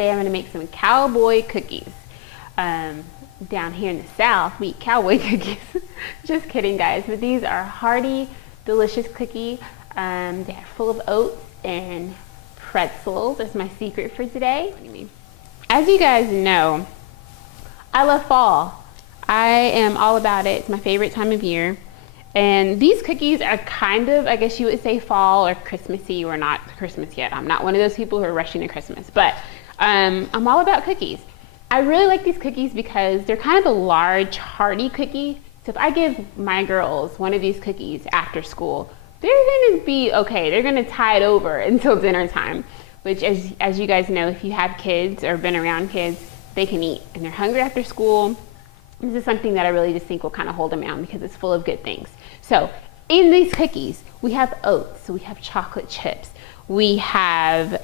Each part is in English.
today I'm gonna make some cowboy cookies. Down here in the South, we eat cowboy cookies. Just kidding, guys, but these are hearty, delicious cookies. They're full of oats and pretzels. That's my secret for today. As you guys know, I love fall. I am all about it. It's my favorite time of year. And these cookies are kind of, I guess you would say, fall or Christmassy. Or not Christmas yet. I'm not one of those people who are rushing to Christmas, but I'm all about cookies. I really like these cookies because they're kind of a large, hearty cookie. So if I give my girls one of these cookies after school, they're gonna be okay. They're gonna tide over until dinner time, which as you guys know, if you have kids or been around kids, they can eat and they're hungry after school. This is something that I really just think will kind of hold them down because it's full of good things. So in these cookies, we have oats, so we have chocolate chips, we have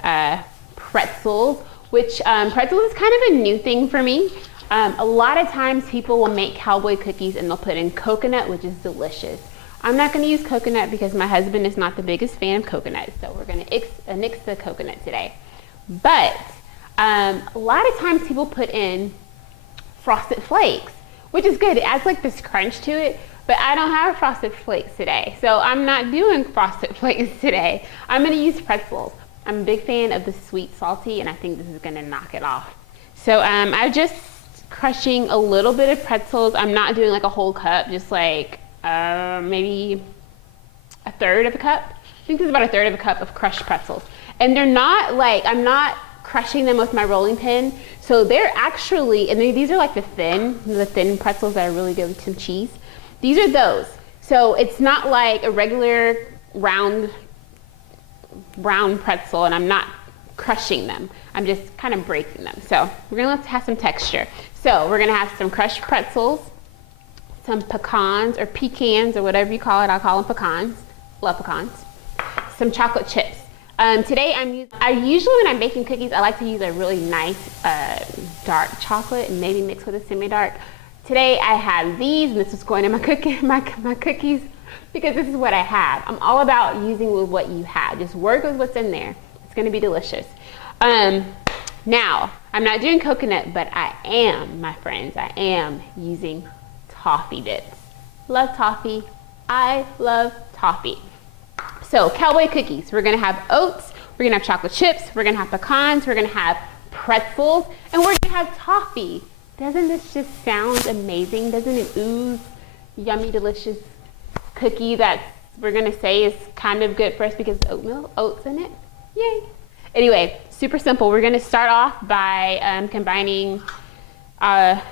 pretzels, which pretzels is kind of a new thing for me. A lot of times people will make cowboy cookies and they'll put in coconut, which is delicious. I'm not gonna use coconut because my husband is not the biggest fan of coconut, so we're gonna nix the coconut today. But a lot of times people put in frosted flakes, which is good. It adds like this crunch to it, but I don't have frosted flakes today, so I'm not doing frosted flakes today. I'm gonna use pretzels. I'm a big fan of the sweet salty, and I think this is gonna knock it off. So I'm just crushing a little bit of pretzels. I'm not doing like a whole cup, just like maybe a third of a cup. I think this is about a third of a cup of crushed pretzels. And they're not like, I'm not crushing them with my rolling pin. So they're actually, and these are like the thin pretzels that are really good with some cheese. These are those. So it's not like a regular round pretzel, and I'm not crushing them. I'm just kind of breaking them. So we're gonna have some texture. So we're gonna have some crushed pretzels, some pecans or pecans or whatever you call it. I'll call them pecans. Love pecans. Some chocolate chips. Today I usually when I'm baking cookies, I like to use a really nice dark chocolate and maybe mix with a semi-dark. Today I have these, and this is going in my cookies because this is what I have. I'm all about using with what you have. Just work with what's in there. It's gonna be delicious. Now, I'm not doing coconut, but I am, my friends, I am using toffee bits. Love toffee. I love toffee. So cowboy cookies, we're gonna have oats, we're gonna have chocolate chips, we're gonna have pecans, we're gonna have pretzels, and we're gonna have toffee. Doesn't this just sound amazing? Doesn't it ooze yummy, delicious cookie that we're gonna say is kind of good for us because of oats in it? Yay. Anyway, super simple. We're gonna start off by combining, we're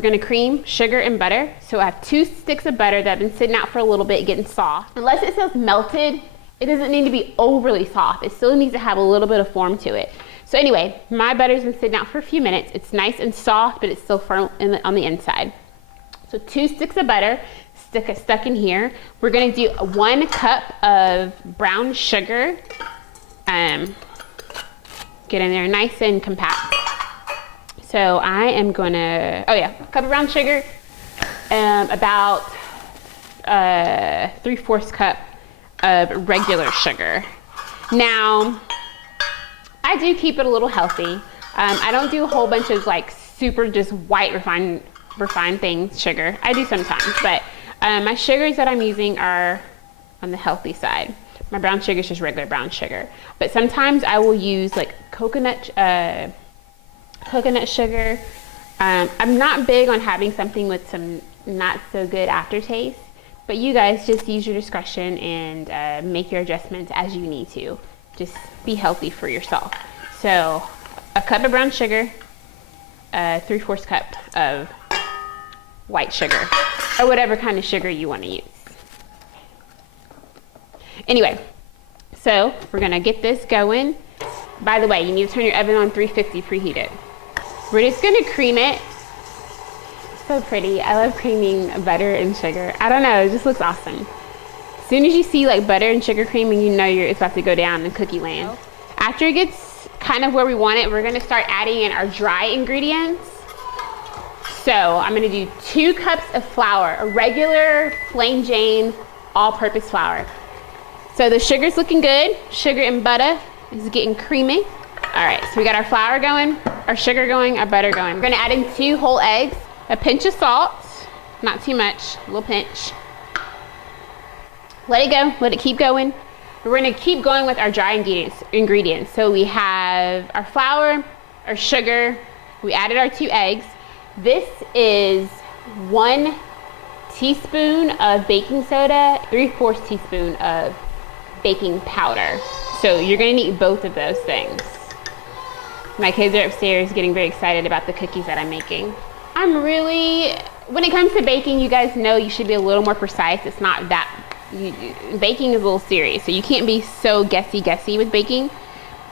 gonna cream, sugar, and butter. So I have 2 sticks of butter that have been sitting out for a little bit, getting soft. Unless it says melted, it doesn't need to be overly soft. It still needs to have a little bit of form to it. So anyway, my butter's been sitting out for a few minutes. It's nice and soft, but it's still firm on the inside. So 2 sticks of butter stuck in here. We're gonna do 1 cup of brown sugar. Get in there nice and compact. So I am gonna, a cup of brown sugar, about 3/4 cup of regular sugar. Now, I do keep it a little healthy. I don't do a whole bunch of like super just white refined things, sugar. I do sometimes, but my sugars that I'm using are on the healthy side. My brown sugar is just regular brown sugar. But sometimes I will use like coconut sugar. I'm not big on having something with some not so good aftertaste, but you guys just use your discretion and make your adjustments as you need to. Just be healthy for yourself. So a cup of brown sugar, 3/4 cup of white sugar, or whatever kind of sugar you want to use. Anyway, so we're gonna get this going. By the way, you need to turn your oven on 350 preheated. We're just gonna cream it. So pretty. I love creaming butter and sugar. I don't know, it just looks awesome. As soon as you see like butter and sugar creaming, you know it's about to go down in cookie land. After it gets kind of where we want it, we're gonna start adding in our dry ingredients. So I'm gonna do 2 cups of flour, a regular plain Jane all-purpose flour. So the sugar's looking good. Sugar and butter is getting creamy. All right, so we got our flour going, our sugar going, our butter going. We're gonna add in 2 whole eggs, a pinch of salt, not too much, a little pinch. Let it go, let it keep going. We're gonna keep going with our dry ingredients. So we have our flour, our sugar, we added our 2 eggs. This is 1 teaspoon of baking soda, 3/4 teaspoon of baking powder. So you're gonna need both of those things. My kids are upstairs getting very excited about the cookies that I'm making. When it comes to baking, you guys know you should be a little more precise. It's not that, baking is a little serious, so you can't be so guessy with baking.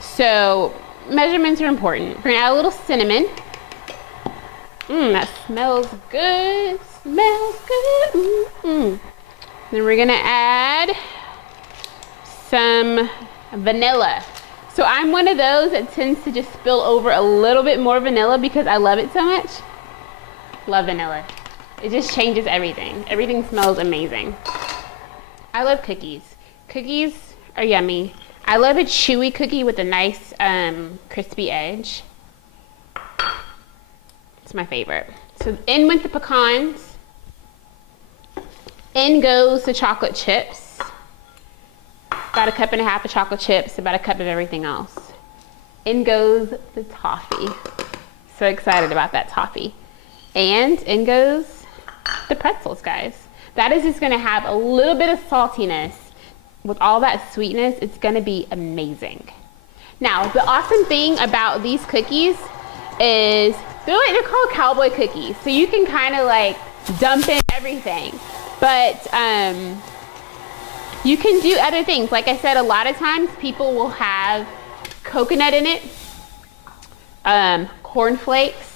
So measurements are important. We're gonna add a little cinnamon. That smells good, smells good. Then we're gonna add some vanilla. So I'm one of those that tends to just spill over a little bit more vanilla because I love it so much. Love vanilla. It just changes everything. Everything smells amazing. I love cookies. Cookies are yummy. I love a chewy cookie with a nice crispy edge. It's my favorite. So in with the pecans. In goes the chocolate chips. About 1.5 cups of chocolate chips, about 1 cup of everything else. In goes the toffee. So excited about that toffee. And in goes the pretzels, guys. That is just gonna have a little bit of saltiness. With all that sweetness, it's gonna be amazing. Now, the awesome thing about these cookies is they're called Cowboy Cookies. So you can kind of like dump in everything. But you can do other things. Like I said, a lot of times people will have coconut in it, corn flakes,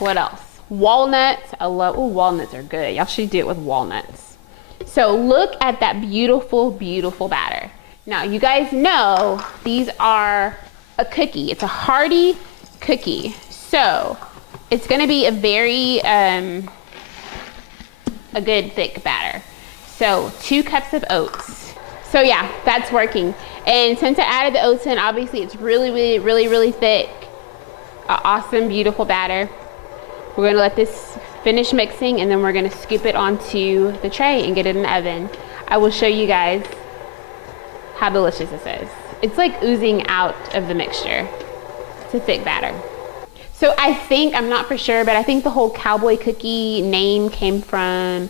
what else? Walnuts. Walnuts are good. Y'all should do it with walnuts. So look at that beautiful, beautiful batter. Now you guys know these are a cookie. It's a hearty cookie. So it's gonna be a very, a good thick batter. So 2 cups of oats. So yeah, that's working. And since I added the oats in, obviously it's really thick. Awesome, beautiful batter. We're gonna let this finish mixing and then we're gonna scoop it onto the tray and get it in the oven. I will show you guys how delicious this is. It's like oozing out of the mixture. It's a thick batter. So I think, I'm not for sure, but I think the whole Cowboy Cookie name came from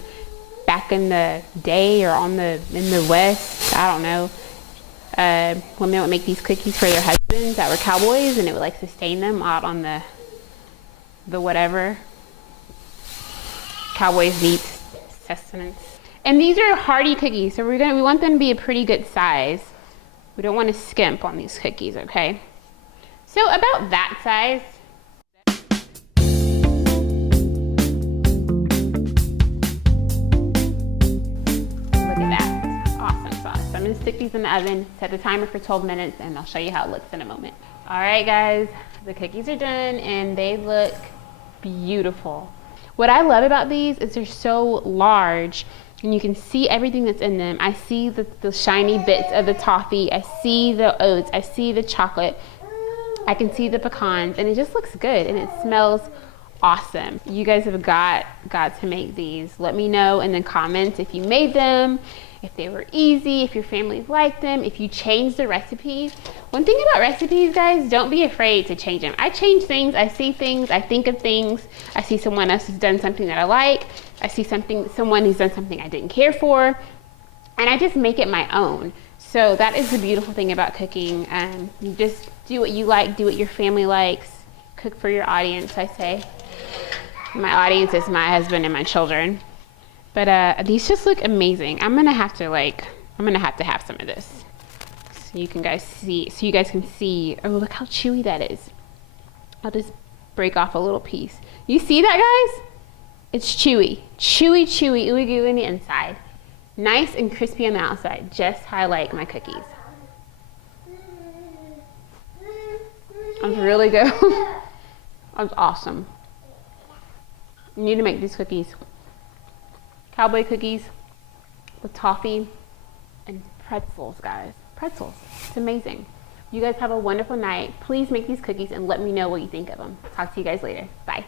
back in the day or in the West, I don't know. Women would make these cookies for their husbands that were cowboys and it would like sustain them out on the whatever. Cowboys need sustenance. And these are hearty cookies, so we want them to be a pretty good size. We don't want to skimp on these cookies, okay? So about that size. Look at that, awesome sauce. So I'm gonna stick these in the oven, set the timer for 12 minutes, and I'll show you how it looks in a moment. All right, guys, the cookies are done and they look beautiful. What I love about these is they're so large and you can see everything that's in them. I see the shiny bits of the toffee. I see the oats. I see the chocolate. I can see the pecans and it just looks good and it smells awesome. You guys have got to make these. Let me know in the comments if you made them, if they were easy, if your family liked them, if you changed the recipe. One thing about recipes, guys, don't be afraid to change them. I change things, I see things, I think of things. I see someone else has done something that I like. I see someone who's done something I didn't care for, and I just make it my own. So that is the beautiful thing about cooking. You just do what you like, do what your family likes, cook for your audience, I say. My audience is my husband and my children. But these just look amazing. I'm gonna have to have some of this. So you guys can see, oh, look how chewy that is. I'll just break off a little piece. You see that, guys? It's chewy, ooey gooey on the inside. Nice and crispy on the outside, just how I like my cookies. That's really good. That's awesome. You need to make these cookies. Cowboy cookies with toffee and pretzels, guys. Pretzels, it's amazing. You guys have a wonderful night. Please make these cookies and let me know what you think of them. Talk to you guys later. Bye.